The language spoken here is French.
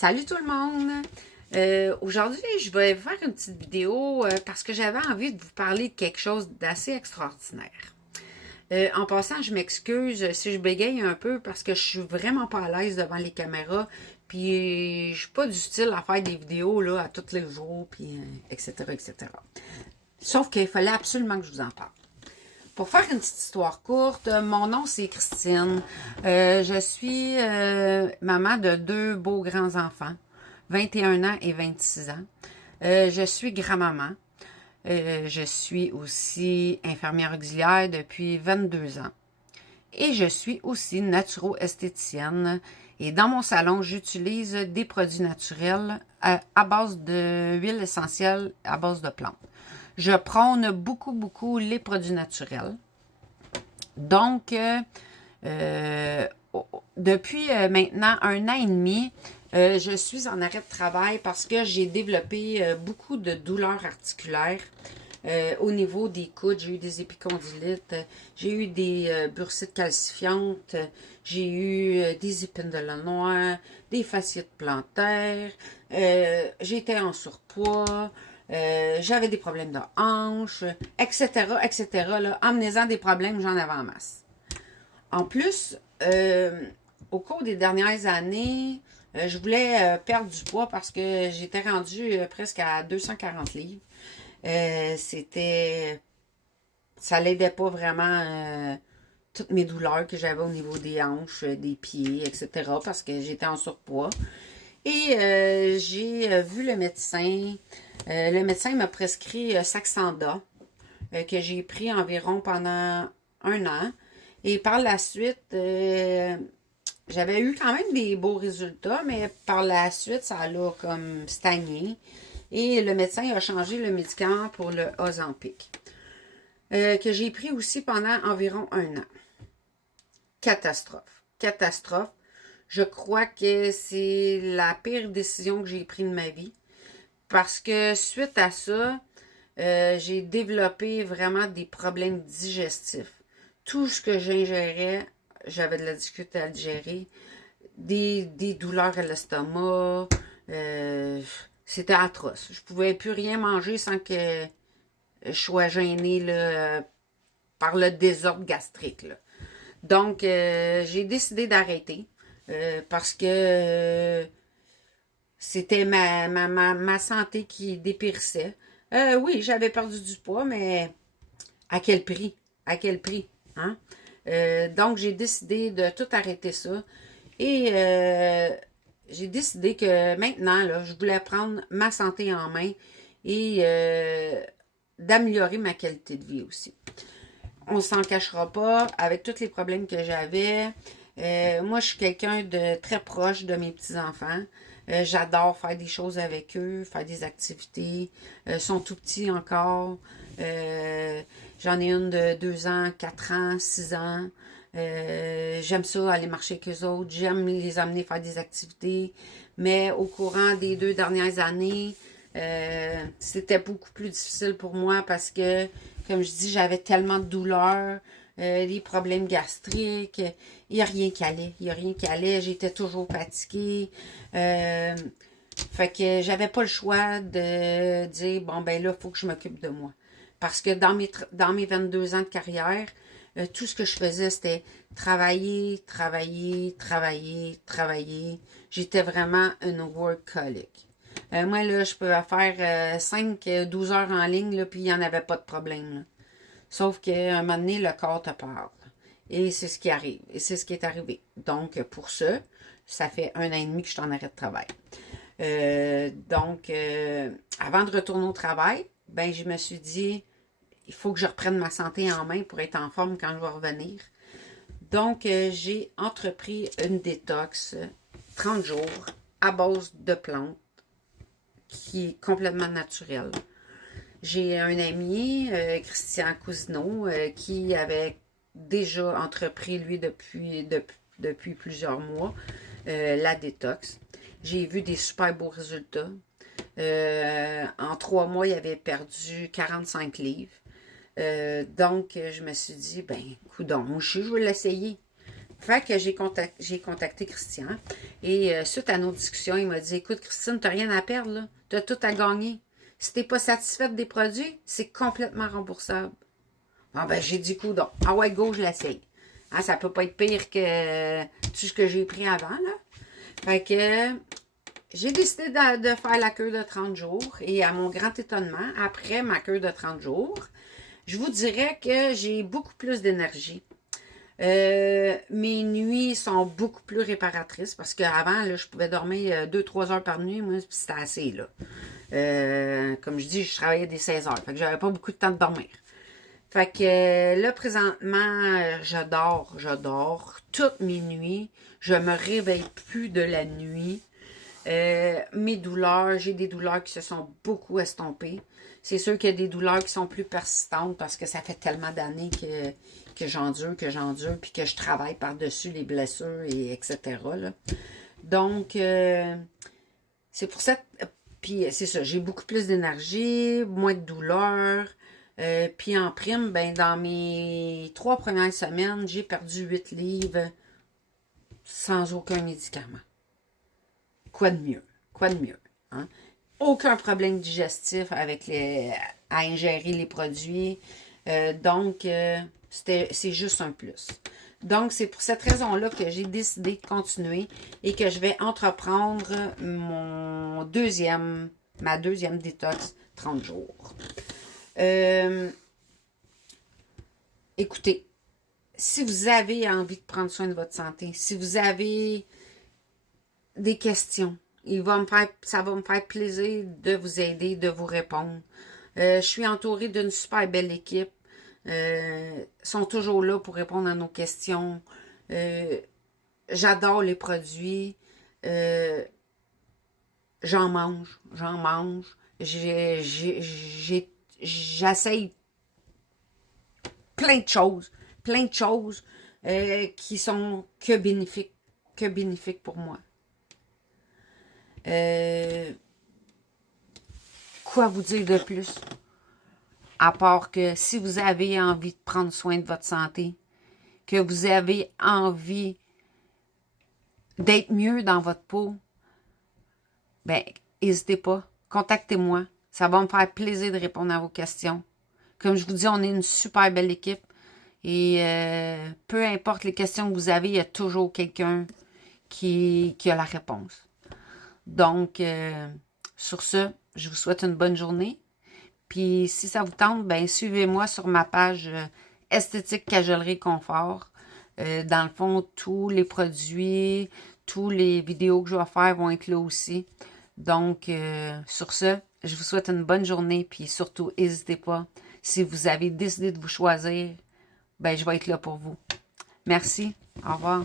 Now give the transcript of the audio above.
Salut tout le monde! Aujourd'hui, je vais faire une petite vidéo parce que j'avais envie de vous parler de quelque chose d'assez extraordinaire. En passant, je m'excuse si je bégaye un peu parce que je suis vraiment pas à l'aise devant les caméras. Puis je suis pas du style à faire des vidéos là, à tous les jours, puis etc., etc. Sauf qu'il fallait absolument que je vous en parle. Pour faire une petite histoire courte, mon nom c'est Christine. Je suis maman de deux beaux grands-enfants, 21 ans et 26 ans. Je suis grand-maman. Je suis aussi infirmière auxiliaire depuis 22 ans. Et je suis aussi naturo-esthéticienne. Et dans mon salon, j'utilise des produits naturels à base d'huile essentielle, à base de plantes. Je prône beaucoup les produits naturels. Donc, depuis maintenant 1 an et demi, je suis en arrêt de travail parce que j'ai développé beaucoup de douleurs articulaires. Au niveau des coudes, j'ai eu des épicondylites, j'ai eu des bursites calcifiantes, j'ai eu des épines de la noire, des fasciites plantaires, j'étais en surpoids, j'avais des problèmes de hanches, etc., là, en me naisant des problèmes, j'en avais en masse. En plus, au cours des dernières années, je voulais perdre du poids parce que j'étais rendue presque à 240 livres. Ça l'aidait pas vraiment toutes mes douleurs que j'avais au niveau des hanches, des pieds, etc. parce que j'étais en surpoids. Et j'ai vu le médecin. Le médecin m'a prescrit Saxenda, que j'ai pris environ pendant 1 an. Et par la suite, j'avais eu quand même des beaux résultats, mais par la suite, ça a comme stagné. Et le médecin a changé le médicament pour le Ozempic, que j'ai pris aussi pendant environ 1 an. Catastrophe. Catastrophe. Je crois que c'est la pire décision que j'ai prise de ma vie. Parce que suite à ça, j'ai développé vraiment des problèmes digestifs. Tout ce que j'ingérais, j'avais de la difficulté à le digérer. Des douleurs à l'estomac. C'était atroce. Je pouvais plus rien manger sans que je sois gênée là, par le désordre gastrique. Là. Donc, j'ai décidé d'arrêter parce que c'était ma santé qui dépérissait. Oui, j'avais perdu du poids, mais à quel prix? À quel prix? Hein? Donc, j'ai décidé de tout arrêter ça. Et j'ai décidé que maintenant, là, je voulais prendre ma santé en main et d'améliorer ma qualité de vie aussi. On ne s'en cachera pas, avec tous les problèmes que j'avais. Moi, je suis quelqu'un de très proche de mes petits-enfants. J'adore faire des choses avec eux, faire des activités. Ils sont tout petits encore. J'en ai une de 2 ans, 4 ans, 6 ans. J'aime ça, aller marcher avec eux autres. J'aime les amener faire des activités. Mais au courant des 2 dernières années, c'était beaucoup plus difficile pour moi parce que, comme je dis, j'avais tellement de douleurs, des problèmes gastriques. Il n'y a rien qui allait. Il n'y a rien qui allait. J'étais toujours fatiguée. Fait que j'avais pas le choix de dire, bon, ben là, il faut que je m'occupe de moi. Parce que dans mes 22 ans de carrière, tout ce que je faisais, c'était travailler. J'étais vraiment une workaholic. Moi, là, je pouvais faire 5-12 heures en ligne, là, puis il n'y en avait pas de problème. Là. Sauf qu'à un moment donné, le corps te parle. Et c'est ce qui arrive. Et c'est ce qui est arrivé. Donc, pour ça fait 1 an et demi que je suis en arrêt de travail. Donc, avant de retourner au travail, ben, je me suis dit, il faut que je reprenne ma santé en main pour être en forme quand je vais revenir. Donc, j'ai entrepris une détox 30 jours à base de plantes qui est complètement naturelle. J'ai un ami, Christian Cousineau, qui avait déjà entrepris, lui, depuis plusieurs mois, la détox. J'ai vu des super beaux résultats. En 3 mois, il avait perdu 45 livres. Donc, je me suis dit, ben, coudonc, moi, je veux l'essayer. Fait que j'ai contacté Christian et suite à nos discussions, il m'a dit, écoute Christine, t'as rien à perdre, là. T'as tout à gagner. Si t'es pas satisfaite des produits, c'est complètement remboursable. Ah ben j'ai dit coup donc. Ah ouais, go, je l'essaye. Hein, ça peut pas être pire que tout ce que j'ai pris avant, là. Fait que j'ai décidé de faire la cure de 30 jours et à mon grand étonnement, après ma cure de 30 jours, je vous dirais que j'ai beaucoup plus d'énergie. Mes nuits sont beaucoup plus réparatrices parce qu'avant, là, je pouvais dormir 2-3 heures par nuit, moi, c'était assez, là. Comme je dis, je travaillais des 16 heures, fait que j'avais pas beaucoup de temps de dormir. Fait que là, présentement, je dors toutes mes nuits. Je me réveille plus de la nuit. Mes douleurs, j'ai des douleurs qui se sont beaucoup estompées. C'est sûr qu'il y a des douleurs qui sont plus persistantes parce que ça fait tellement d'années que j'endure, puis que je travaille par-dessus les blessures, et etc. là. Donc, c'est pour ça. Puis c'est ça, j'ai beaucoup plus d'énergie, moins de douleurs. Puis en prime, ben dans mes 3 premières semaines, j'ai perdu 8 livres sans aucun médicament. Quoi de mieux? Quoi de mieux? Hein? Aucun problème digestif à ingérer les produits. Donc, c'est juste un plus. Donc, c'est pour cette raison-là que j'ai décidé de continuer et que je vais entreprendre ma deuxième détox 30 jours. Écoutez, si vous avez envie de prendre soin de votre santé, si vous avez des questions, ça va me faire plaisir de vous aider, de vous répondre. Je suis entourée d'une super belle équipe. Sont toujours là pour répondre à nos questions. J'adore les produits. J'en mange. J'essaye plein de choses qui sont que bénéfiques pour moi. Quoi vous dire de plus? À part que si vous avez envie de prendre soin de votre santé, que vous avez envie d'être mieux dans votre peau, ben, n'hésitez pas. Contactez-moi. Ça va me faire plaisir de répondre à vos questions. Comme je vous dis, on est une super belle équipe. Et peu importe les questions que vous avez, il y a toujours quelqu'un qui a la réponse. Donc, sur ce, je vous souhaite une bonne journée. Puis, si ça vous tente, ben suivez-moi sur ma page Esthétique Cajolerie Confort. Dans le fond, tous les produits, tous les vidéos que je vais faire vont être là aussi. Donc, sur ce, je vous souhaite une bonne journée. Puis surtout, n'hésitez pas. Si vous avez décidé de vous choisir, ben je vais être là pour vous. Merci. Au revoir.